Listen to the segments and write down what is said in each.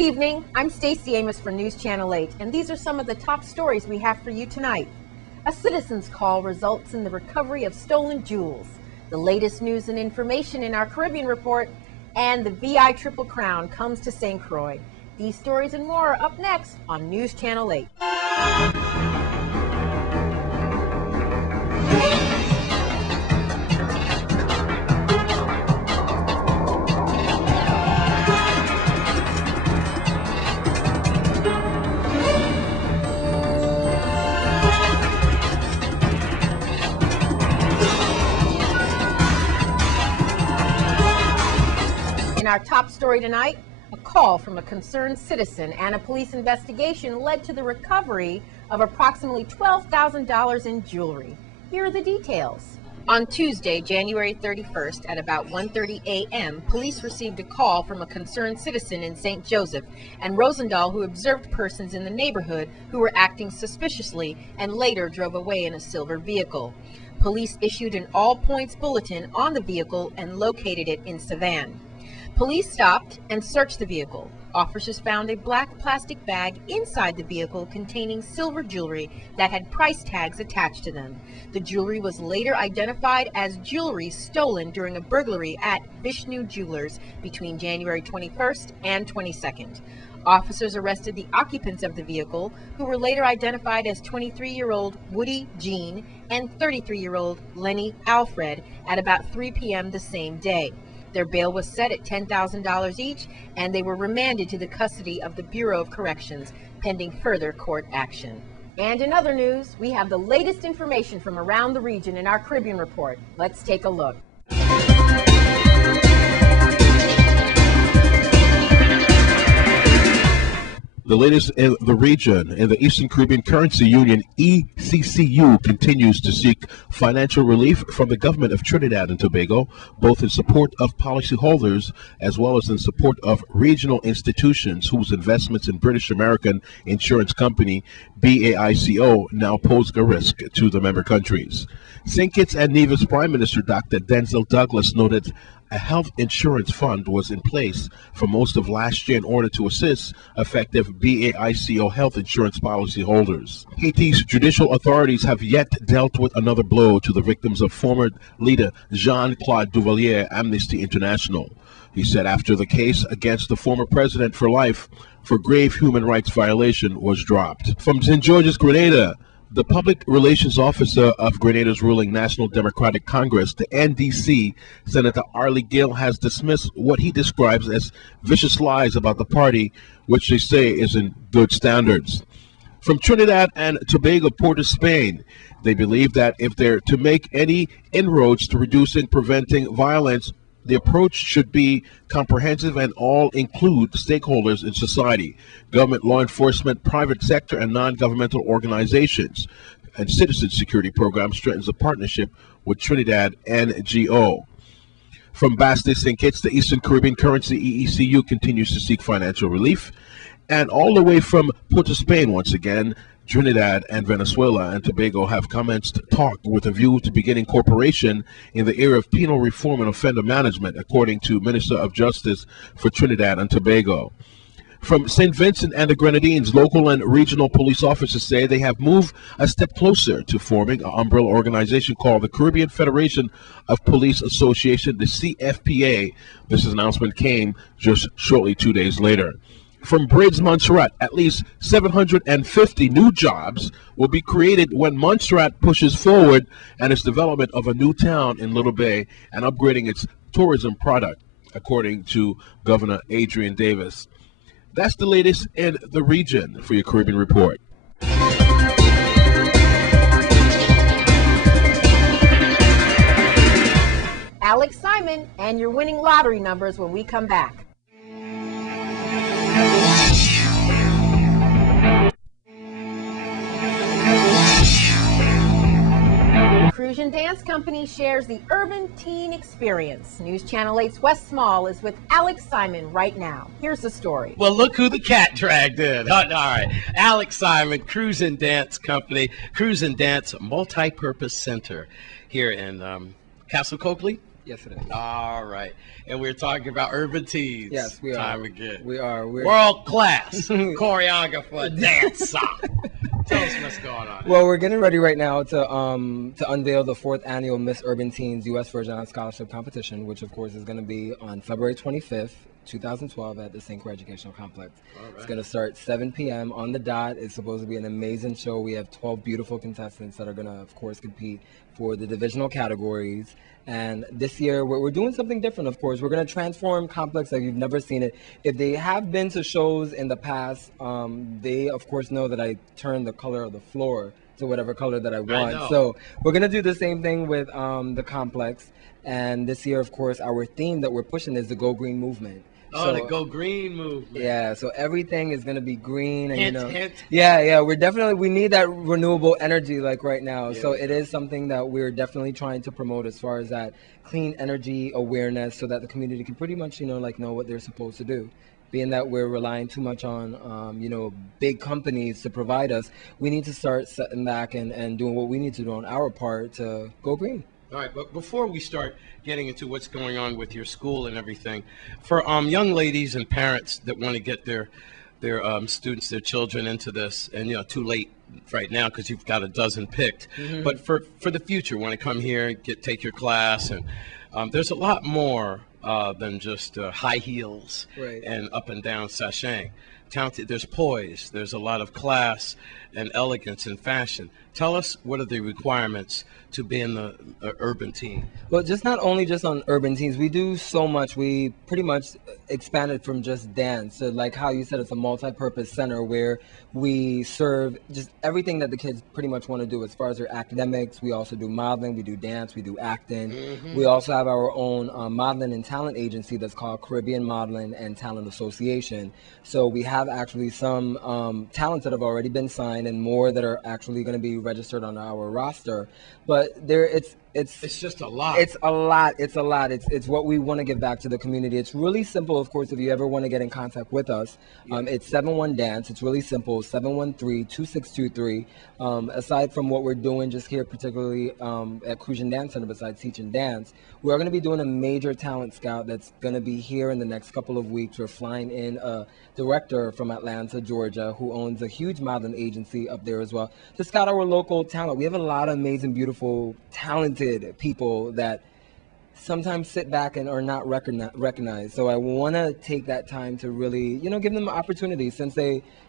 Good evening. I'm Stacey Amos for News Channel 8, and these are some of the top stories we have for you tonight. A citizen's call results in the recovery of stolen jewels. The latest news and information in our Caribbean report, and the VI Triple Crown comes to St. Croix. These stories and more are up next on News Channel 8. In our top story tonight, a call from a concerned citizen and a police investigation led to the recovery of approximately $12,000 in jewelry. Here are the details. On Tuesday, January 31st at about 1:30 a.m., police received a call from a concerned citizen in St. Joseph and Rosendahl who observed persons in the neighborhood who were acting suspiciously and later drove away in a silver vehicle. Police issued an all-points bulletin on the vehicle and located it in Savan. Police stopped and searched the vehicle. Officers found a black plastic bag inside the vehicle containing silver jewelry that had price tags attached to them. The jewelry was later identified as jewelry stolen during a burglary at Vishnu Jewelers between January 21st and 22nd. Officers arrested the occupants of the vehicle, who were later identified as 23-year-old Woody Jean and 33-year-old Lenny Alfred at about 3 p.m. the same day. Their bail was set at $10,000 each, and they were remanded to the custody of the Bureau of Corrections, pending further court action. And in other news, we have the latest information from around the region in our Caribbean report. Let's take a look. The latest in the region, in the Eastern Caribbean Currency Union, ECCU continues to seek financial relief from the government of Trinidad and Tobago, both in support of policyholders as well as in support of regional institutions whose investments in British American insurance company BAICO now pose a risk to the member countries. St. Kitts and Nevis Prime Minister Dr. Denzel Douglas noted a health insurance fund was in place for most of last year in order to assist effective BAICO health insurance policyholders. Haiti's judicial authorities have yet dealt with another blow to the victims of former leader Jean-Claude Duvalier, Amnesty International. He said after the case against the former president for life for grave human rights violation was dropped. From St. George's, Grenada, the public relations officer of Grenada's ruling National Democratic Congress, the NDC, Senator Arlie Gill, has dismissed what he describes as vicious lies about the party, which they say is in good standards. From Trinidad and Tobago, Port of Spain, they believe that if they're to make any inroads to reducing, preventing violence, the approach should be comprehensive and all include stakeholders in society, government, law enforcement, private sector, and non-governmental organizations. And citizen security program strengthens a partnership with Trinidad NGO. From Basti St. Kitts, the Eastern Caribbean Currency EECU continues to seek financial relief. And all the way from Port of Spain, once again, Trinidad and Venezuela and Tobago have commenced talk with a view to beginning cooperation in the area of penal reform and offender management, according to Minister of Justice for Trinidad and Tobago. From St. Vincent and the Grenadines, local and regional police officers say they have moved a step closer to forming an umbrella organization called the Caribbean Federation of Police Association, the CFPA. This announcement came just shortly 2 days later. From Braids, Montserrat, at least 750 new jobs will be created when Montserrat pushes forward and its development of a new town in Little Bay and upgrading its tourism product, according to Governor Adrian Davis. That's the latest in the region for your Caribbean Report. Alex Simon and your winning lottery numbers when we come back. Cruzan Dance Company shares the urban teen experience. News Channel 8's Wes Small is with Alex Simon right now. Here's the story. Well, look who the cat dragged in. All right. Alex Simon, Cruzan Dance Company, Cruzan Dance Multi-Purpose Center here in Castle Coakley. Yes, it is. All right. And we're talking about urban teens. Yes, we are. Time again. We are. We're World class choreographer, dancer. Tell us what's going on. Well, we're getting ready right now to unveil the 4th annual Miss Urban Teens U.S. Virgin Islands Scholarship Competition, which of course is going to be on February 25th, 2012 at the St. Croix Educational Complex. All right. It's going to start 7 p.m. on the dot. It's supposed to be an amazing show. We have 12 beautiful contestants that are going to, of course, compete for the divisional categories. And this year, we're doing something different, of course. We're going to transform Complex like you've never seen it. If they have been to shows in the past, they, of course, know that I turn the color of the floor to whatever color that I want. So we're going to do the same thing with the Complex. And this year, of course, our theme that we're pushing is the Go Green movement. Oh, So, the Go Green movement. yeah, so everything is gonna be green, and Hint, hint. yeah, we need that renewable energy like right now. So Yeah. it is something that we're definitely trying to promote as far as that clean energy awareness, so that the community can pretty much know what they're supposed to do. Being that we're relying too much on big companies to provide us, we need to start setting back and doing what we need to do on our part to go green. All right, but before we start getting into what's going on with your school and everything, for young ladies and parents that want to get their students, their children into this, and too late right now because you've got a dozen picked. Mm-hmm. But for the future, want to come here and take your class, and there's a lot more than just high heels Right. and up and down sashaying. Talented, there's poise, there's a lot of class and elegance and fashion. Tell us, what are the requirements to be in the urban teen? Well, just not only just on urban teens, we do so much. We pretty much expanded from just dance. So like how you said, it's a multi-purpose center where we serve just everything that the kids pretty much want to do as far as their academics. We also do modeling, we do dance, we do acting. Mm-hmm. We also have our own modeling and talent agency that's called Caribbean Modeling and Talent Association. So we have actually some talents that have already been signed and more that are actually going to be registered on our roster. But it's just a lot. It's a lot. It's what we want to give back to the community. It's really simple, of course, if you ever want to get in contact with us. It's 71 Dance. It's really simple, 713-2623. Aside from what we're doing just here, particularly at Cruzan Dance Center, besides teaching dance, we're going to be doing a major talent scout that's going to be here in the next couple of weeks. We're flying in a director from Atlanta, Georgia, who owns a huge modeling agency up there as well, to scout our local talent. We have a lot of amazing, beautiful, talented people that sometimes sit back and are not recognized. So I want to take that time to really, give them an opportunity, since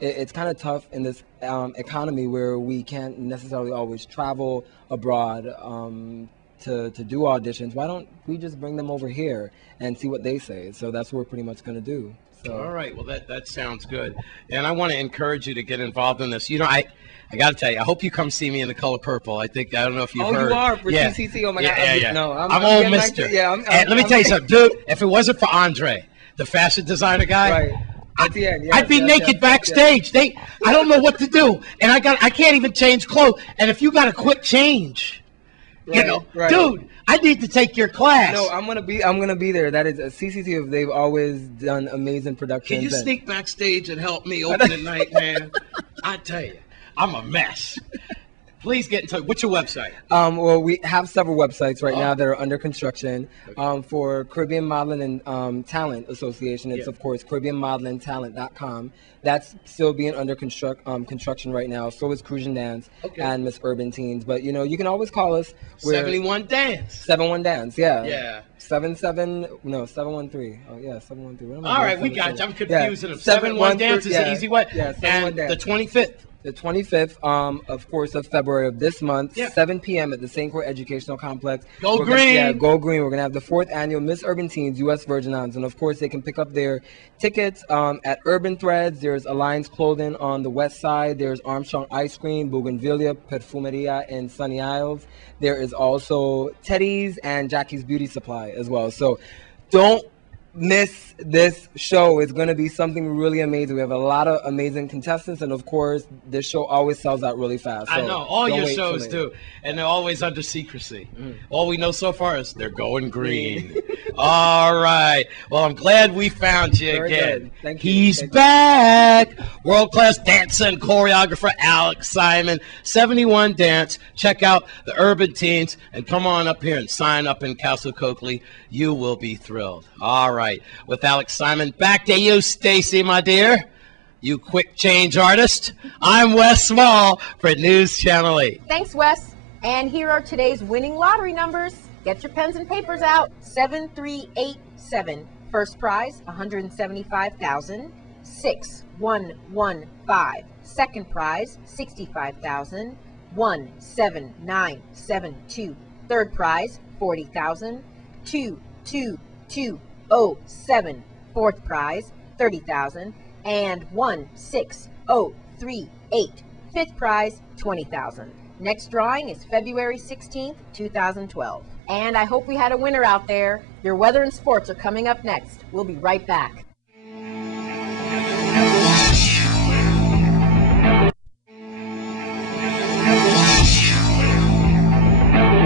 it's kind of tough in this economy where we can't necessarily always travel abroad to do auditions. Why don't we just bring them over here and see what they say? So that's what we're pretty much going to do. So. All right. Well, that sounds good. And I want to encourage you to get involved in this. I got to tell you, I hope you come see me in the color purple. I don't know if you've heard. Oh, you are for yeah. CCC? Oh, my God. Yeah. No, I'm old mister. And let me tell you something, dude. If it wasn't for Andre, the fashion designer guy, right. I'd be naked backstage. I don't know what to do. And I can't even change clothes. And if you got a quick change, right. Dude, I need to take your class. No, I'm gonna be there. That is a CCC. They've always done amazing productions. Can you sneak backstage and help me open the night, man? I tell you, I'm a mess. Please get in touch. What's your website? Well, we have several websites right now that are under construction. For Caribbean Modeling and Talent Association, it's of course CaribbeanModelingTalent.com. That's still being under construction right now. So is Cruzan Dance and Miss Urban Teens. But you can always call us. 71 Dance. 71 Dance, yeah. Yeah. 713. Oh yeah, 713. All right, we got you. I'm confusing them. 71 Dance is the easy way. Yeah, 71 and Dance. the 25th. The 25th, of course, of February of this month, Yeah. 7 p.m. at the St. Croix Educational Complex. Go green! Go green. We're going to have the 4th annual Miss Urban Teens U.S. Virgin Islands. And, of course, they can pick up their tickets at Urban Threads. There's Alliance Clothing on the west side. There's Armstrong Ice Cream, Bougainvillea, Perfumeria in Sunny Isles. There is also Teddy's and Jackie's Beauty Supply as well. So don't miss this show. It's going to be something really amazing. We have a lot of amazing contestants, and of course, this show always sells out really fast. I So know, all don't your wait till shows later. do, and they're always under secrecy. All we know so far is they're going green. All right. Well, I'm glad we found you Very again. good. Thank you. He's Thank you. back. World-class dancer and choreographer Alex Simon, 71 Dance. Check out the Urban Teens and come on up here and sign up in Castle Coakley. You will be thrilled. All right. With Alex Simon, back to you, Stacy, my dear. You quick change artist. I'm Wes Small for News Channel 8. Thanks, Wes. And here are today's winning lottery numbers. Get your pens and papers out. 7387. First prize, $175,000. 6115. Second prize, $65,000. 17972. Third prize, $40,000. 22207. Fourth prize, $30,000. And 16038. Fifth prize, $20,000. Next drawing is February 16th, 2012. And I hope we had a winner out there. Your weather and sports are coming up next. We'll be right back.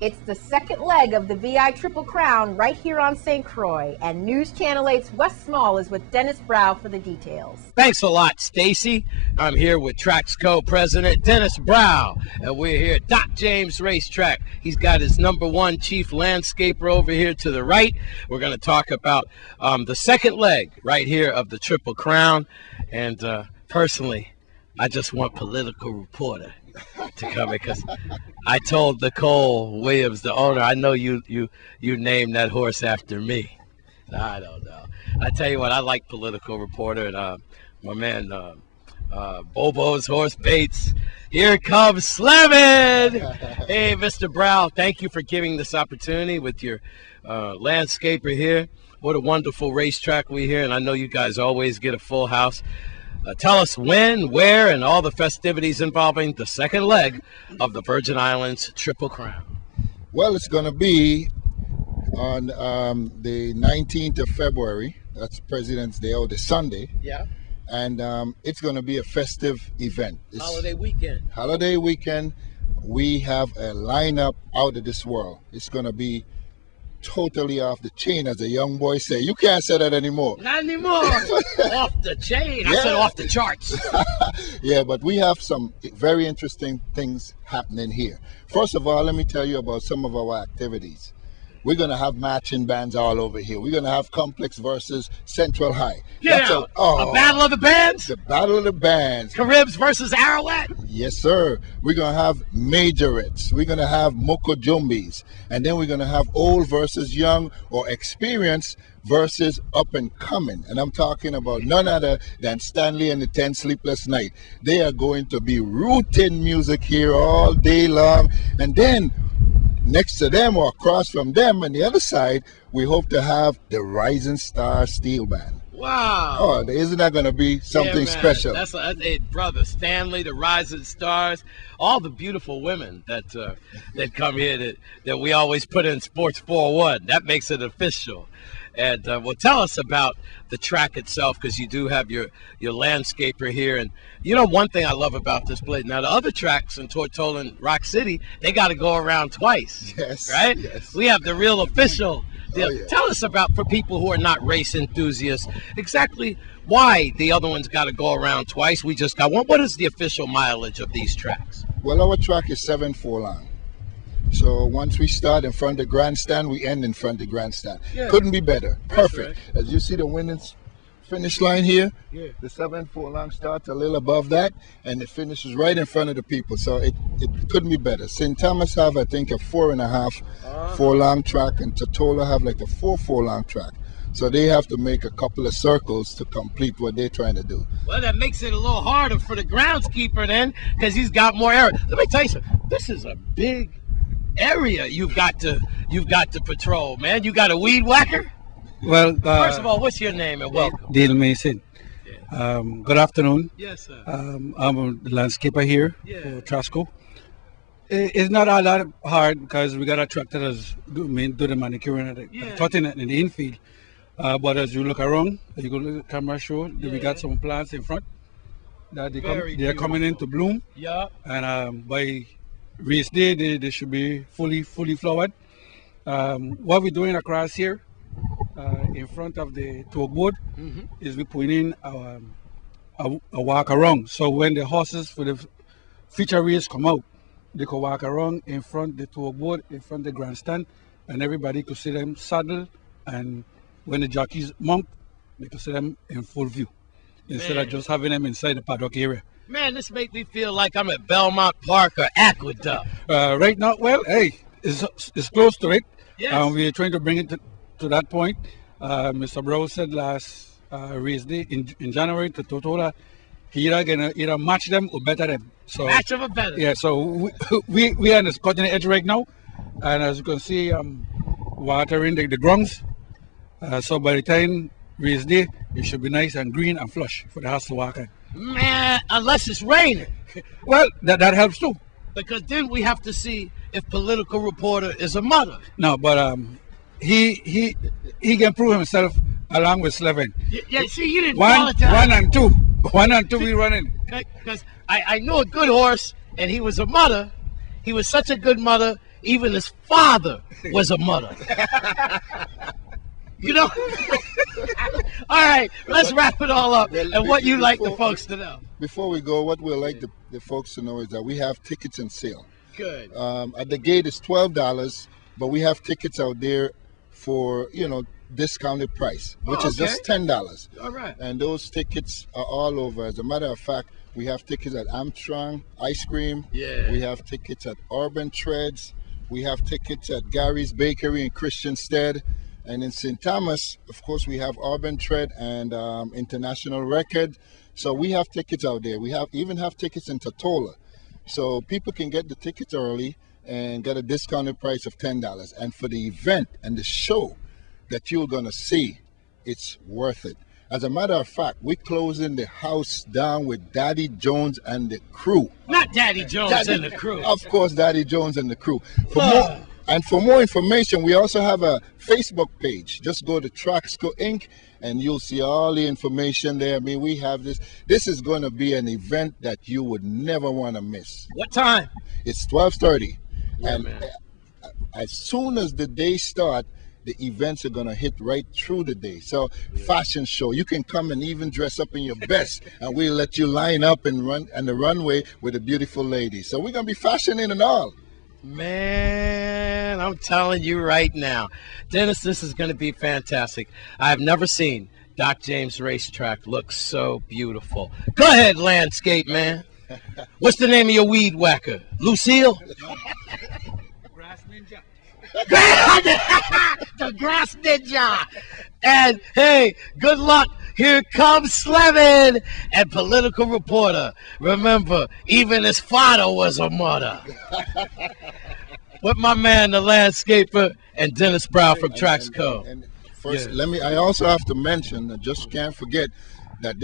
It's the second leg of the VI Triple Crown right here on St. Croix, and News Channel 8's Wes Small is with Dennis Brow for the details. Thanks a lot, Stacy. I'm here with Trax Co-President Dennis Brow, and we're here at Doc James Racetrack. He's got his #1 chief landscaper over here to the right. We're going to talk about the second leg right here of the Triple Crown, and personally, I just want political reporter to come in because I told Nicole Williams, the owner, I know you named that horse after me. I don't know. I tell you what, I like political reporter, and my man Bobo's horse Bates. Here comes Slamming. Hey, Mr. Brow, thank you for giving this opportunity with your landscaper here. What a wonderful racetrack we here, and I know you guys always get a full house. Tell us when, where, and all the festivities involving the second leg of the Virgin Islands Triple Crown. Well, it's going to be on the 19th of February. That's President's Day, or the Sunday. Yeah. And it's going to be a festive event. It's Holiday weekend. holiday weekend. We have a lineup out of this world. It's going to be totally off the chain, as a young boy say. You can't say that anymore. Not anymore. Off the chain. I said Yeah. off the charts. Yeah, but we have some very interesting things happening here. First of all, let me tell you about some of our activities. We're going to have matching bands all over here. We're going to have Complex versus Central High. Get out. A battle of the bands? The Battle of the Bands. Caribs versus Arrowhead? Yes, sir. We're going to have majorettes. We're going to have Moko Jumbis. And then we're going to have old versus young, or experienced versus up and coming. And I'm talking about none other than Stanley and the 10 Sleepless Night. They are going to be rooting music here all day long. And then next to them, or across from them on the other side, we hope to have the Rising Star Steel Band. Wow. Oh, isn't that going to be something Yeah, man. special? That's brother Stanley, the Rising Stars, all the beautiful women that come here that we always put in Sports 401. That makes it official. And well, tell us about the track itself, because you do have your landscaper here. And you know, one thing I love about this place, now the other tracks in Tortola and Rock City, they got to go around twice. Yes. Right? Yes. We have the real official deal. Oh, yeah. Tell us about, for people who are not race enthusiasts, exactly why the other ones got to go around twice. We just got one. What is the official mileage of these tracks? Well, our track is 7 furlong. So once we start in front of the grandstand, we end in front of the grandstand. Yeah. Couldn't be better. That's Perfect. As you see the winning finish line here, the 7 furlong starts a little above that, and it finishes right in front of the people. So it couldn't be better. St. Thomas have, I think, a 4.5 furlong track, and Tortola have like a 4 furlong track. So they have to make a couple of circles to complete what they're trying to do. Well, that makes it a little harder for the groundskeeper then, because he's got more area. Let me tell you something. This is a big area you've got to patrol, man. You got a weed whacker? Well, First of all, what's your name and welcome? Dale Mason. Good afternoon. Yes, sir. I'm a landscaper here Yeah. for Trasco. It's not all that hard because we got a truck that does do the manicuring and the Yeah. cutting in the infield. But as you look around, you go to the camera show, we got some plants in front that they're coming into bloom. Yeah. And by race day, they should be fully flowered. What we're doing across here, in front of the tugboat, is we putting in a walk around. So when the horses for the feature race come out, they could walk around in front the tugboat, in front the grandstand, and everybody could see them saddle. And when the jockeys mount, they could see them in full view, instead of just having them inside the paddock area. Man, this make me feel like I'm at Belmont Park or Aqueduct. Right now, well, hey, it's close to it. Yes. We're trying to bring it to that point. Mr. Brown said last race day in January to Totola, he either match them or better them. So Match them or better. yeah, so we are on the cutting edge right now, and as you can see, watering the grounds. So by the time race day, it should be nice and green and flush for the horse to walk in. Man, unless it's raining. Well, that helps too. Because then we have to see if political reporter is a mother. No, but he can prove himself along with Slevin. Yeah, see, you didn't One apologize. and two, we running. Because I knew a good horse, and he was a mother. He was such a good mother, even his father was a mother. You know? All right, let's wrap it all up. Well, And what you like the before- folks to know. Before we go, what we'd like the folks to know is that we have tickets on sale. Good. At the gate it's $12, but we have tickets out there for discounted price, which is just $10. All right. And those tickets are all over. As a matter of fact, we have tickets at Armstrong Ice Cream. Yeah. We have tickets at Urban Treads. We have tickets at Gary's Bakery in Christiansted. And in St. Thomas, of course, we have Urban Tread and International Record. So we have tickets out there. We even have tickets in Totola. So people can get the tickets early and get a discounted price of $10. And for the event and the show that you're going to see, it's worth it. As a matter of fact, we're closing the house down with Daddy Jones and the crew. Not Daddy Jones and the crew. Of course, Daddy Jones and the crew. For more information, we also have a Facebook page. Just go to Traxco Inc. and you'll see all the information there. I mean, we have this. This is going to be an event that you would never want to miss. What time? It's 12:30. And man. as soon as the day starts, the events are going to hit right through the day. So fashion show, you can come and even dress up in your best, and we'll let you line up and run on the runway with a beautiful lady. So we're going to be fashioning and all. Man, I'm telling you right now, Dennis, this is going to be fantastic. I've never seen Doc James Racetrack look so beautiful. Go ahead, landscape man. What's the name of your weed whacker? Lucille? Grass Ninja. The Grass Ninja. And hey, good luck. Here comes Slevin and political reporter. Remember, even his father was a mother. With my man, the landscaper, and Dennis Brown from Traxco. And first, I also have to mention, I just can't forget that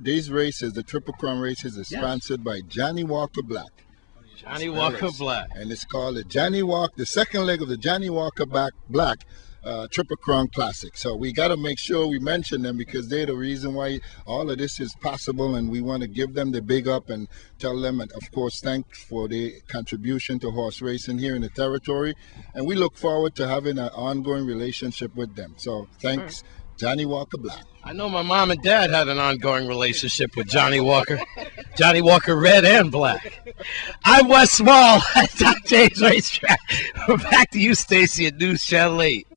these races, the Triple Crown races, is sponsored by Johnny Walker Black. Johnny Walker Black. And it's called the second leg of the Johnny Walker Black Triple Crown Classic. So we got to make sure we mention them because they're the reason why all of this is possible, and we want to give them the big up and tell them, and of course, thanks for their contribution to horse racing here in the territory. And we look forward to having an ongoing relationship with them. So thanks, Johnny Walker Black. I know my mom and dad had an ongoing relationship with Johnny Walker. Johnny Walker red and black. I'm Wes Small at Doc James Racetrack. We're back to you, Stacy, at News Channel 8.